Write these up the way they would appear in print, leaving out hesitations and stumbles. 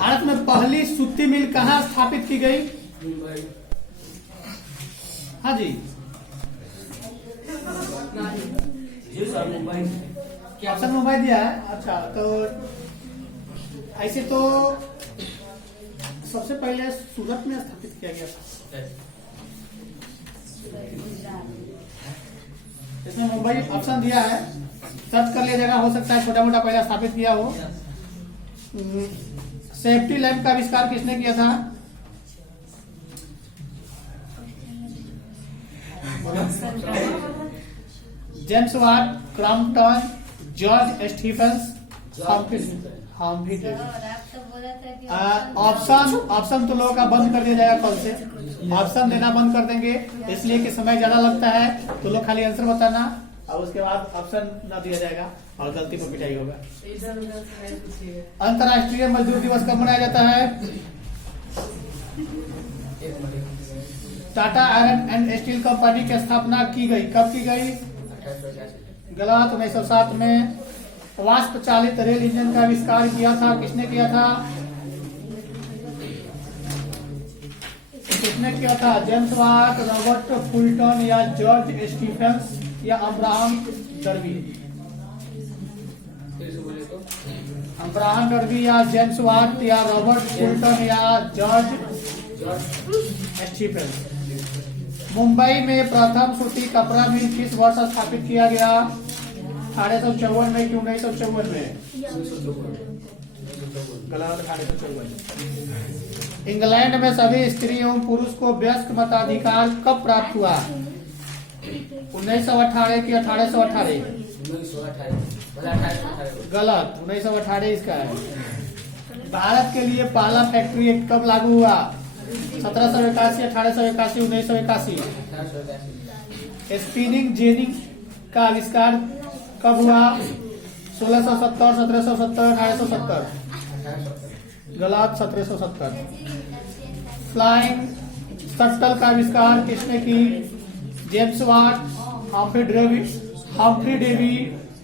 भारत में पहली सूती मिल कहाँ स्थापित की गई? हाँ जी, ऑप्शन मुंबई दिया है। अच्छा, तो ऐसे तो सबसे पहले सूरत में स्थापित किया गया था। इसमें मुंबई ऑप्शन दिया है, सर्च कर लिया जाएगा, हो सकता है छोटा मोटा पहले स्थापित किया हो। सेफ्टी लैंप का आविष्कार किसने किया था? James Watt, Crompton, George Stephens, Humphry Davy. Option तो लोगों का बंद कर दिया जाएगा कल से, ऑप्शन देना बंद कर देंगे, इसलिए कि समय ज्यादा लगता है, तो लोग खाली आंसर बताना और उसके बाद ऑप्शन न दिया जाएगा और गलती पर पिटाई होगा। अंतर्राष्ट्रीय मजदूर दिवस कब मनाया जाता है? Tata iron and steel company की स्थापना की गई, कब की गई? गलत, 1907 में। वाष्प चालित रेल इंजन का आविष्कार किया था, किसने किया था? किसने किया था? जेम्स वाट, रॉबर्ट फुलटन या जॉर्ज स्टीफेंस या अब्राहम डर्बी? अब्राहम डर्बी या जेम्स वाट या रॉबर्ट फुलटन या जॉर्ज स्टीफेंस? मुंबई में प्रथम सूती कपड़ा मिल किस वर्ष स्थापित किया गया? 1854 में कि 1954 में? गलत, 1854। इंग्लैंड में सभी स्त्री एवं पुरुष को वयस्क मताधिकार कब प्राप्त हुआ? 1918 की 1818? गलत, 1918 इसका है। भारत के लिए पहला फैक्ट्री एक्ट कब लागू हुआ? 1781, 1881, 1981? स्पिनिंग जेनी का आविष्कार कब हुआ? 1670, 1770, 1870? गलत, 1770। फ्लाइंग शटल का आविष्कार किसने की? James Watt, Humphry Davy,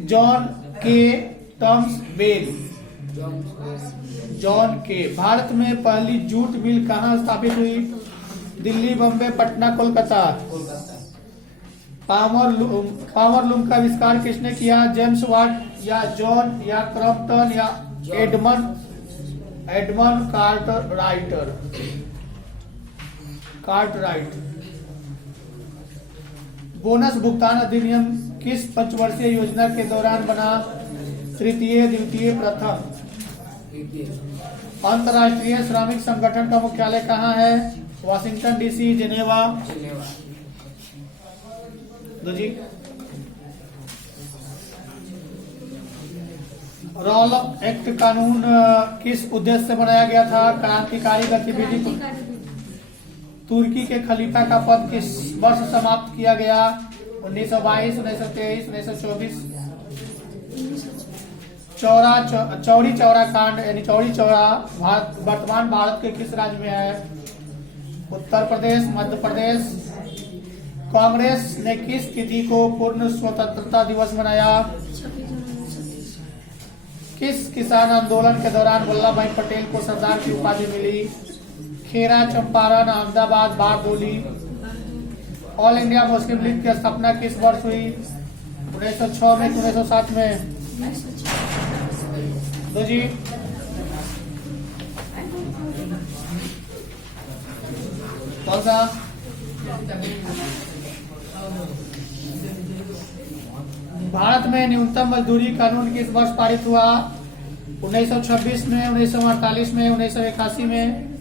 John Kay, Thomas Bell? John Kay. भारत में पहली जूट मिल कहाँ स्थापित हुई? दिल्ली, बम्बई, पटना, कोलकाता? पावर लूम का आविष्कार किसने किया? जेम्स वाट या जॉन या क्रॉम्पटन या एडमंड कार्टराइट? बोनस भुगतान अधिनियम किस पंचवर्षीय योजना के दौरान बना? तृतीय, द्वितीय, प्रथम? अंतर्राष्ट्रीय श्रमिक संगठन का मुख्यालय कहाँ है? Washington DC, Geneva? जी। रॉल एक्ट कानून किस उद्देश्य से बनाया गया था? क्रांतिकारी गतिविधि। तुर्की के खलीफा का पद किस वर्ष समाप्त किया गया? 1922, 1923, 1924? चौरी चौरा कांड यानी चौरी चौरा वर्तमान भारत के किस राज्य में है? उत्तर प्रदेश, मध्य प्रदेश? कांग्रेस ने किस तिथि को पूर्ण स्वतंत्रता दिवस मनाया? किस किसान आंदोलन के दौरान वल्लभ भाई पटेल को सरदार की उपाधि मिली? Kheda, Champaran, Ahmedabad, Bardoli? All India Muslim League की स्थापना किस वर्ष हुई? 1906 में, 1907 में? दो जी। कौन सा? भारत में न्यूनतम मजदूरी कानून किस वर्ष पारित हुआ? 1926 में, 1948 में, 1981 में?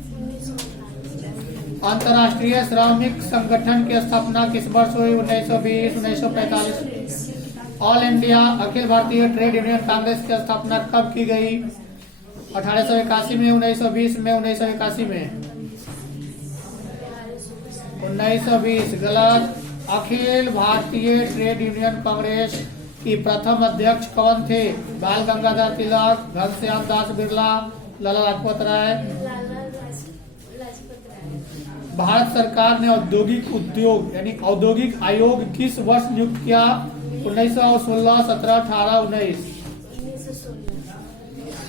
अंतर्राष्ट्रीय श्रमिक संगठन की स्थापना किस वर्ष हुई? 1920, 1945? All India Akhil Bharatiya trade union Congress की स्थापना कब की गई? 1881 में, 1920 में, 1981 में? 1920। गलत। अखिल भारतीय ट्रेड यूनियन कांग्रेस की प्रथम अध्यक्ष कौन थे? बाल गंगाधर तिलक, घनश्याम दास बिरला, लाला लाजपत राय? भारत सरकार ने औद्योगिक उद्योग यानी औद्योगिक आयोग किस वर्ष नियुक्त किया? 1916, 17, 18, 19?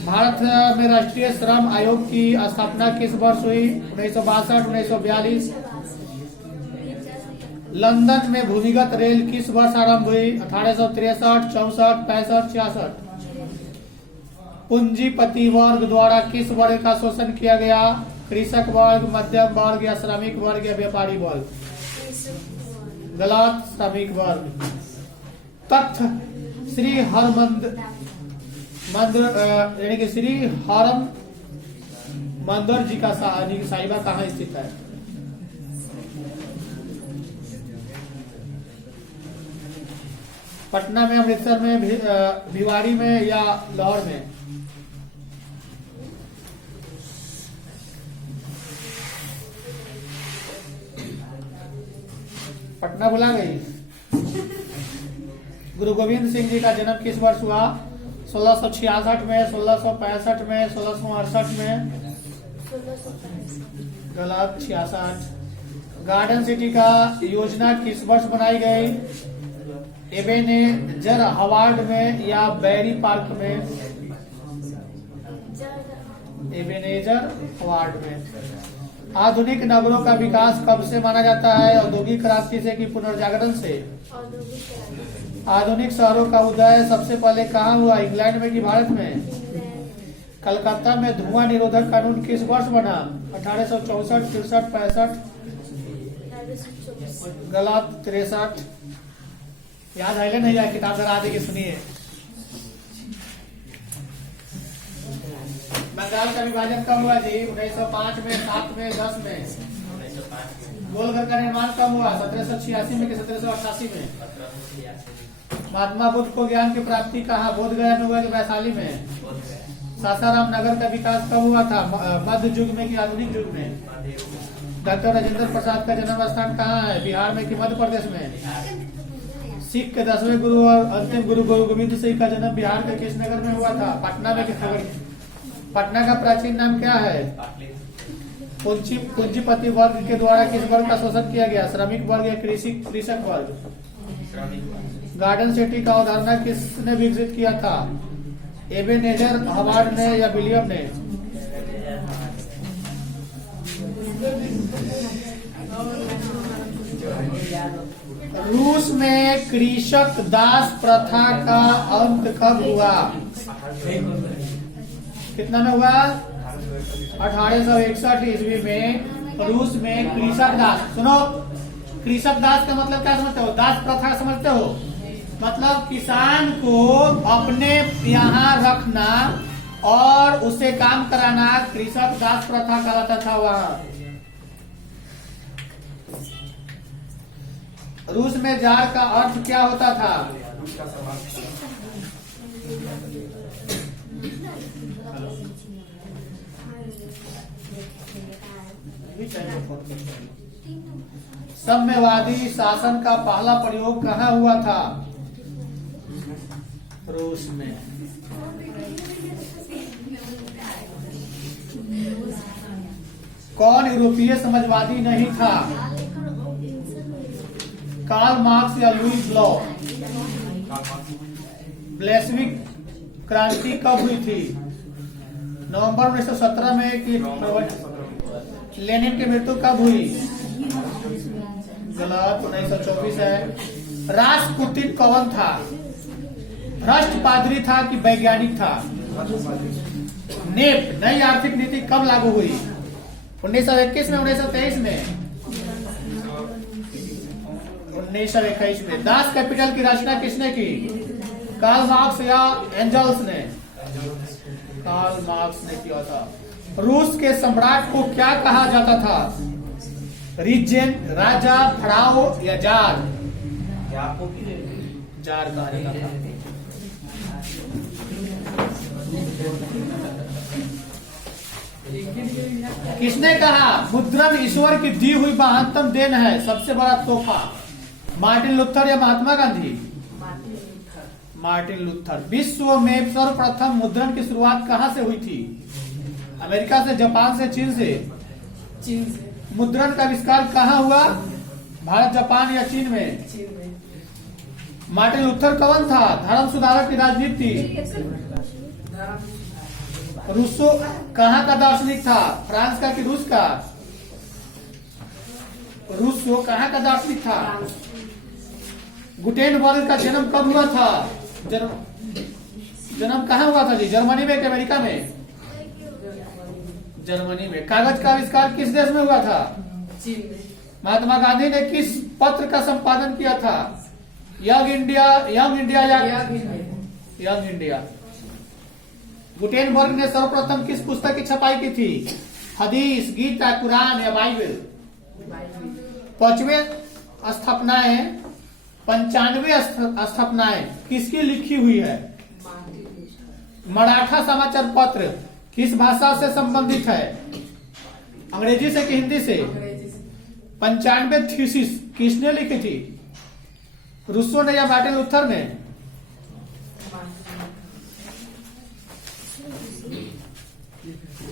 भारत में राष्ट्रीय श्रम आयोग की स्थापना किस वर्ष हुई? 1962, 1942। लंदन में भूमिगत रेल किस वर्ष आरंभ हुई? 1863, 64, 65, 66। पूंजीपति वर्ग द्वारा किस वर्ग का शोषण किया गया? कृषक वर्ग, मध्यम वर्ग या श्रमिक वर्ग या व्यापारी वर्ग? गलत, श्रमिक वर्ग। तख्त श्री हरमंदिर यानी कि श्री हरम मंदिर जी का साहिबा कहाँ स्थित है? पटना में, अमृतसर में, भिवाड़ी में या लाहौर में? पटना बुला गई। गुरु गोविंद सिंह जी का जन्म किस वर्ष हुआ? 1666 में, 1665 में, 1668 में? गलत, 66। गार्डन सिटी का योजना किस वर्ष बनाई गई? एबेनेजर अवार्ड में या बैरी पार्क में? एबेनेजर अवार्ड में। आधुनिक नगरों का विकास कब से माना जाता है? औद्योगिक क्रांति से कि पुनर्जागरण से? आधुनिक शहरों का उदय सबसे पहले कहाँ हुआ? इंग्लैंड में कि भारत में? कलकत्ता में धुआं निरोधक कानून किस वर्ष बना? 1864, 63, 65? गलत, 63। याद आए नहीं यार, किताब जरा आगे की सुनिए। बंगाल का विभाजन कब हुआ जी? 1905 में, 7 में, 10 में? गोलघर का निर्माण कब हुआ? 1786 में कि 1788 में? महात्मा बुद्ध को ज्ञान की प्राप्ति कहाँ? बोध गया में हुआ कि वैशाली में? सासाराम नगर का विकास कब हुआ था? मध्य युग में कि आधुनिक युग में? डॉक्टर राजेंद्र प्रसाद का जन्म स्थान कहाँ है? बिहार में कि मध्य प्रदेश में? सिख के 10वें गुरु और अंतिम गुरु गोविंद सिंह का जन्म बिहार के किस नगर में हुआ था? पटना में कि खगड़िया? पटना का प्राचीन नाम क्या है? पूंजीपति वर्ग के द्वारा किस वर्ग का शोषण किया गया? श्रमिक वर्ग या कृषक वर्ग? गार्डन सिटी का अवधारणा किसने विकसित किया था? एबेनेजर अवार्ड ने या विलियम ने? रूस में कृषक दास प्रथा का अंत कब हुआ? कितना में हुआ? 1861 ईस्वी में रूस में कृषक दास। सुनो, कृषक दास का मतलब क्या समझते हो? दास प्रथा समझते हो? मतलब किसान को अपने यहाँ रखना और उसे काम कराना कृषक दास प्रथा कहलाता था। वहाँ रूस में जार का अर्थ क्या होता था? साम्यवादी शासन का पहला प्रयोग कहाँ हुआ था? रूस में। कौन यूरोपीय समाजवादी नहीं था? कार्ल मार्क्स या लुई ब्लॉ? ब्लेसविक क्रांति कब हुई थी? नवंबर 1917 में कि लेनिन की मृत्यु कब हुई? गलत, 1924 है। रासपुतिन कौन था? भ्रष्ट पादरी था कि वैज्ञानिक था? नेफ्ट नई आर्थिक नीति कब लागू हुई? 1921 में, 1923 में? 1921 में। दास कैपिटल की रचना किसने की? कार्ल मार्क्स या एंजल्स ने? कार्ल मार्क्स ने किया था। रूस के सम्राट को क्या कहा जाता था? रीजेंट, राजा, फराओ या जार? जार कहा जाता था। किसने कहा मुद्रण ईश्वर की दी हुई महत्तम देन है, सबसे बड़ा तोहफा? मार्टिन लूथर या महात्मा गांधी? Martin Luther. विश्व में सर्वप्रथम मुद्रण की शुरुआत कहाँ से हुई थी? अमेरिका से, जापान से, चीन से? चीन से। मुद्रण का आविष्कार कहाँ हुआ? भारत, जापान या चीन में? चीन में। मार्टिन लूथर कौन था? धर्म सुधारक की राजनीति? रूसो कहाँ का दार्शनिक था? फ्रांस का कि रूस का? रूसो कहाँ का दार्शनिक था? गुटेनबर्ग का जन्म कब हुआ था? जन्म कहाँ हुआ था जी? जर्मनी में कि अमेरिका में? जर्मनी में। कागज का आविष्कार किस देश में हुआ था? महात्मा गांधी ने किस पत्र का संपादन किया था? यंग इंडिया या यंग इंडिया। गुटेनबर्ग ने सर्वप्रथम किस पुस्तक की छपाई की थी? हदीस, गीता, कुरान या बाइबल? 95 स्थापनाएं किसकी लिखी हुई है? मराठा समाचार पत्र किस भाषा से संबंधित है? अंग्रेजी से कि हिंदी से? 95 थीसिस किसने लिखी थी? रूसो ने या मार्टिन लूथर ने?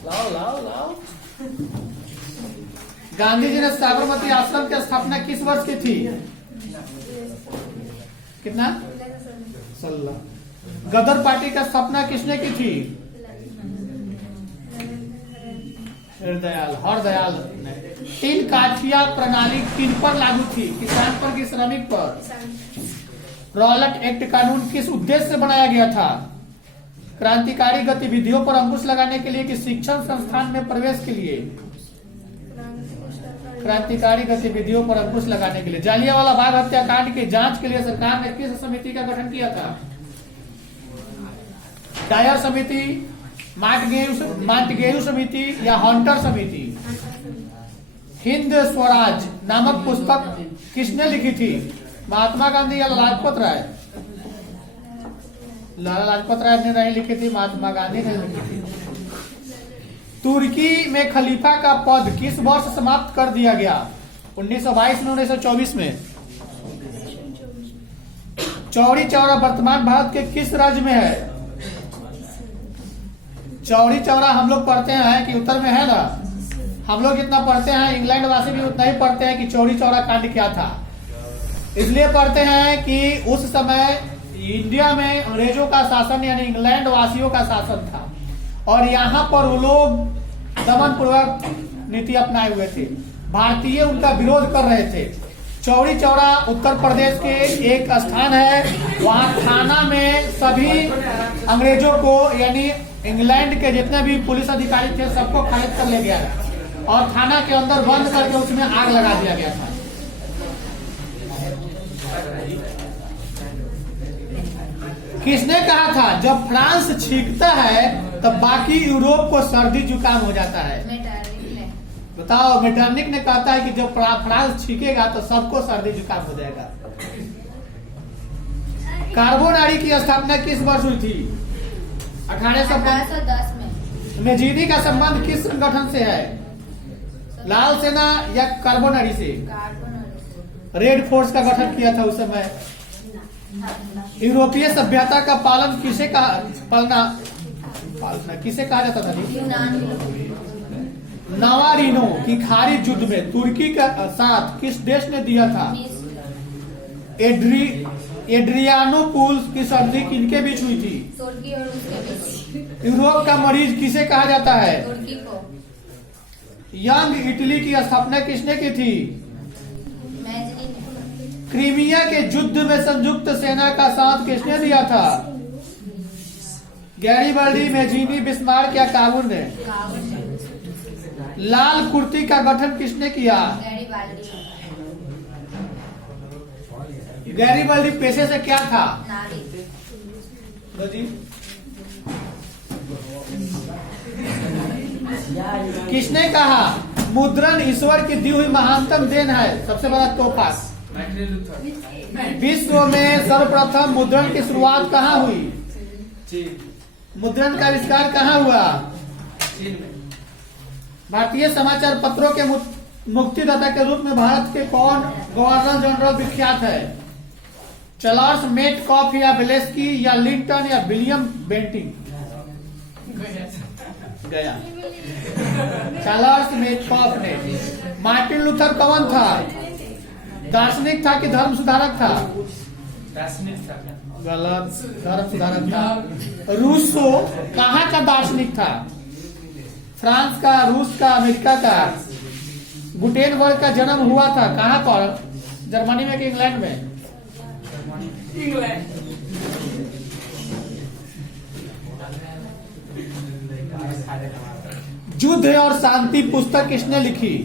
लाओ। गांधी जी ने साबरमती आश्रम की स्थापना किस वर्ष की थी? कितना? 16। गदर पार्टी का स्थापना किसने की थी? हरदयाल ने। 3 काठिया प्रणाली किन पर लागू थी? किसान पर कि श्रमिक पर? रॉलेट एक्ट कानून किस उद्देश्य से बनाया गया था? क्रांतिकारी गतिविधियों पर अंकुश लगाने के लिए कि शिक्षण संस्थान में प्रवेश के लिए? क्रांतिकारी गतिविधियों पर अंकुश लगाने के लिए। जालियांवाला बाग हत्याकांड की जांच के लिए सरकार ने किस समिति का गठन किया था? डायर समिति, मांटगेयू समिति या हंटर समिति? हिंद स्वराज नामक पुस्तक किसने लिखी थी? महात्मा गांधी या लाजपत राय? लाला लाजपत राय ने नहीं लिखी थी, महात्मा गांधी ने लिखी थी। तुर्की में खलीफा का पद किस वर्ष समाप्त कर दिया गया? 1922 में, 1924 में? चौरी चौरा वर्तमान भारत के किस राज्य में है? चौरी चौरा हम लोग पढ़ते हैं कि उत्तर में है ना? हम लोग जितना पढ़ते हैं, इंग्लैंड वासी भी उतना ही पढ़ते हैं कि चौरी चौरा कांड क्या था। इसलिए पढ़ते हैं कि उस समय इंडिया में अंग्रेजों का शासन यानी इंग्लैंड वासियों का शासन था और यहाँ पर वो लोग दमन पूर्वक नीति अपनाए हुए थे। भारतीय उनका विरोध कर रहे थे। चौरी चौरा उत्तर प्रदेश के एक स्थान है। वहाँ थाना में सभी अंग्रेजों को यानी इंग्लैंड के जितने भी पुलिस अधिकारी थे सबको खारिज कर ले गया और थाना के अंदर बंद करके उसमें आग लगा दिया गया था। किसने कहा था जब फ्रांस छींकता है तब बाकी यूरोप को सर्दी जुकाम हो जाता है? बताओ। मेटरनिक ने कहता है कि जब फ्रांस छींकेगा तो सबको सर्दी जुकाम हो जाएगा। कार्बोनारी की स्थापना किस वर्ष हुई थी? 1810 में। मेजीनी का संबंध किस संगठन से है? लाल सेना या कार्बोनारी से? रेड फोर्स का गठन किया था उस समय। यूरोपीय सभ्यता का पालन पालना किसे कहा जाता था? नवारिनो की खाड़ी युद्ध में तुर्की का साथ किस देश ने दिया था? एड्रियानोपुल की संधि किनके बीच हुई थी? तुर्की और उसके बीच। यूरोप का मरीज किसे कहा जाता है? तुर्की को। यंग इटली की स्थापना किसने की थी? क्रीमिया के युद्ध में संयुक्त सेना का साथ किसने दिया था? गैरीबल्डी, मेजीनी, बिस्मार्क या काबुल ने? लाल कुर्ती का गठन किसने किया? गैरीबल्डी पेशे से क्या था? किसने कहा मुद्रण ईश्वर की दी हुई महानतम देन है, सबसे बड़ा तोहफा? विश्व में सर्वप्रथम मुद्रण की शुरुआत कहाँ हुई? मुद्रण का आविष्कार कहाँ हुआ? भारतीय समाचार पत्रों के मुक्तिदाता के रूप में भारत के कौन गवर्नर जनरल विख्यात है? चार्ल्स मेटकॉफ या ब्लेस्की या लिंटन या विलियम बेंटिंग? गया चार्ल्स मेटकॉफ ने। मार्टिन लूथर कौन था? दार्शनिक था कि धर्म सुधारक था? दार्शनिक था। गलत, धर्म सुधारक था। रूसो कहाँ का दार्शनिक था? फ्रांस का, रूस का, अमेरिका का। गुटेनबर्ग का जन्म हुआ था कहाँ पर? जर्मनी में कि इंग्लैंड में? इंग्लैंड। युद्ध और शांति पुस्तक किसने लिखी?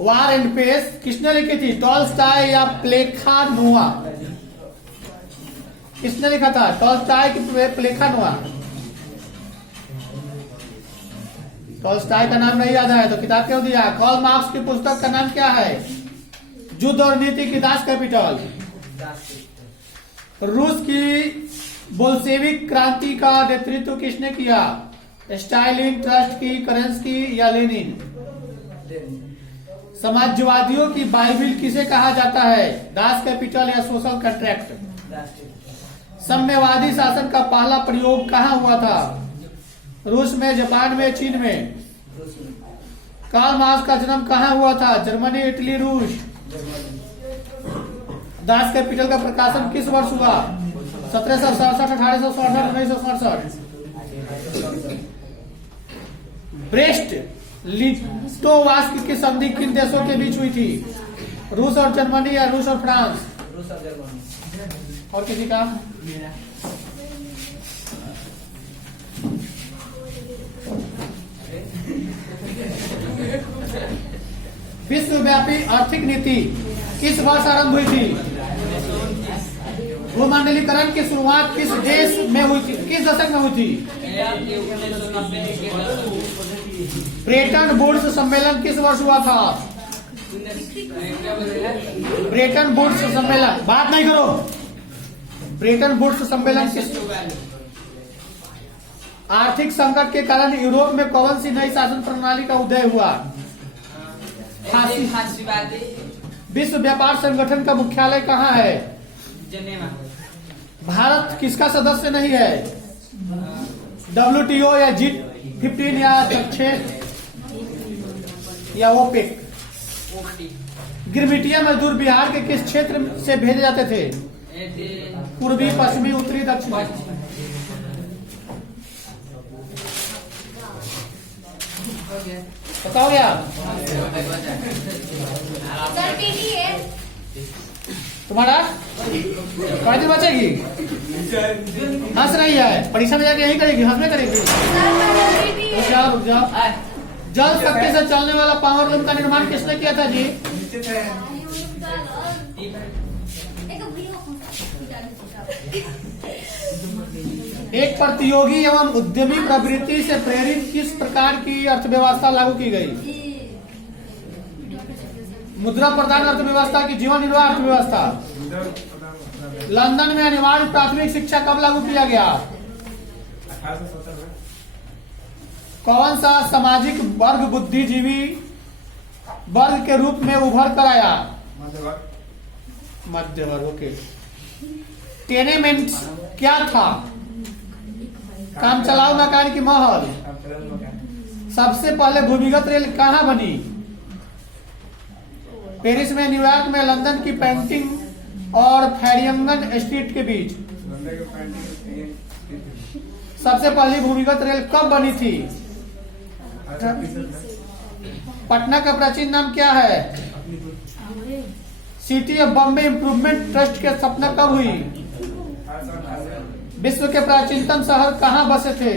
वार एंड पीस किसने लिखी थी? टॉलस्टॉय या प्लेखानोवा? किसने लिखा था? टॉलस्टॉय की प्लेखानोवा? टॉलस्टॉय का नाम नहीं याद है तो किताब क्यों दिया? कार्ल मार्क्स की पुस्तक का नाम क्या है? युद्ध और नीति की दास कैपिटल। रूस की बोल्शेविक क्रांति का नेतृत्व किसने किया? स्टालिन, ट्रॉट्स्की, केरेंस्की या लेनिन? समाजवादियों की बाइबिल किसे कहा जाता है? दास कैपिटल या सोशल कॉन्ट्रैक्ट? साम्यवादी शासन का पहला प्रयोग कहाँ हुआ था? रूस में, जापान में, चीन में? कार्ल मार्क्स का जन्म कहाँ हुआ था? जर्मनी, इटली, रूस? दास कैपिटल का प्रकाशन किस वर्ष हुआ? 1767, 1867, 1967? ब्रेस्ट लिटोवास्क की संधि किन देशों के बीच हुई थी? रूस और जर्मनी या रूस और फ्रांस? रूस और जर्मनी। और किसी का? विश्वव्यापी आर्थिक नीति किस वर्ष आरंभ हुई थी? भूमंडलीकरण की शुरुआत किस देश में हुई थी? किस दशक में हुई थी? ब्रेटन वुड्स सम्मेलन किस वर्ष हुआ था? ब्रेटन वुड्स सम्मेलन, बात नहीं करो। ब्रेटन वुड्स सम्मेलन किस? आर्थिक संकट के कारण यूरोप में कौन सी नई शासन प्रणाली का उदय हुआ? विश्व व्यापार संगठन का मुख्यालय कहाँ है? जनेवा। भारत किसका सदस्य नहीं है? WTO या G15 या 6 या ओपेक? गिरमिटिया मजदूर बिहार के किस क्षेत्र से भेजे जाते थे? पूर्वी, पश्चिमी, उत्तरी, दक्षिणी? बताओ यार। तुम्हारा पढ़ाई बचेगी? हंस रही है, परीक्षा में जाके यही करेगी, हंसने करेगी। रुक जाओ, रुक जाओ। जल शक्ति से चलने वाला पावर लूम का निर्माण किसने किया था जी? एक प्रतियोगी एवं उद्यमी प्रवृत्ति से प्रेरित किस प्रकार की अर्थव्यवस्था लागू की गई? मुद्रा प्रधान अर्थव्यवस्था की जीवन निर्वाह अर्थव्यवस्था? लंदन में अनिवार्य प्राथमिक शिक्षा कब लागू किया गया? कौन सा सामाजिक वर्ग बुद्धिजीवी वर्ग के रूप में उभर कर आया? मध्य वर्ग। ओके। टेनेमेंट्स क्या था? काम चलाओ मकान की महल? सबसे पहले भूमिगत रेल कहाँ बनी? पेरिस में, न्यूयॉर्क में, लंदन की पेंटिंग और फैरिंगटन स्ट्रीट के बीच? सबसे पहली भूमिगत रेल कब बनी थी? पटना का प्राचीन नाम क्या है? City of Bombay improvement trust की स्थापना कब हुई? विश्व के प्राचीनतम शहर कहाँ बसे थे?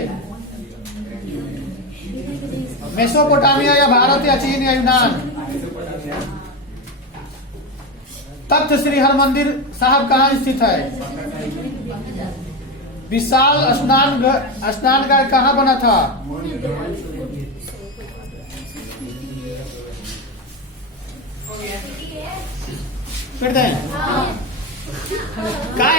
मेसोपोटामिया या भारत या चीन या यूनान? तख्त श्री हरमंदिर साहब कहाँ स्थित है? विशाल स्नानघर कहाँ बना था? फिर दें क्या